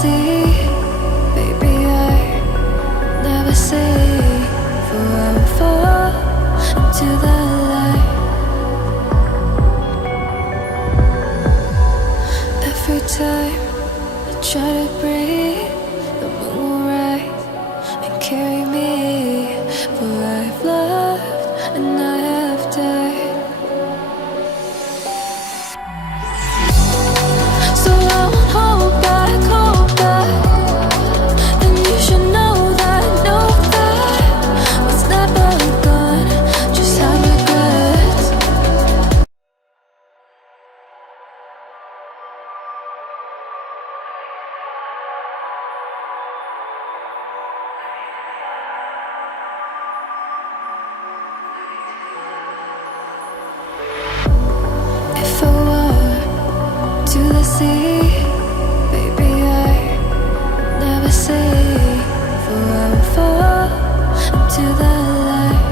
sea, baby, I never say, for I will fall into the light. Every time I try to breathe, the moon will rise and carry me, for I've loved and I have died. So I won't hold back, and you should know that what's never gone just have regrets. If I were to the sea, baby, I never say, for I will fall into the light.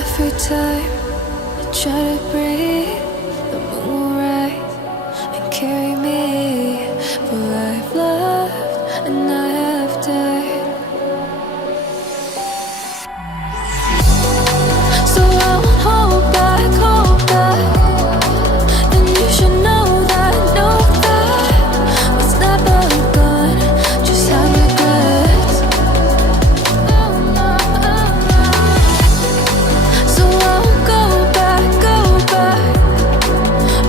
Every time I try to breathe, the moon will rise and carry me, for I've loved and I have died. So I won't hold back, and you should know that what's never gone just have regrets. So I won't go back.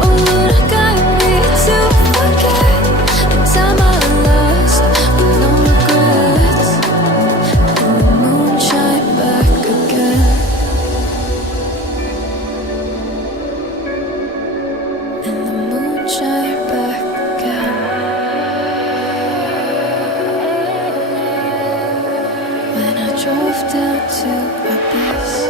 Oh, would I guide me to forget the time I lost with no regrets, and the moon shine back again. And the moon shine back again. When I drove down to abyss.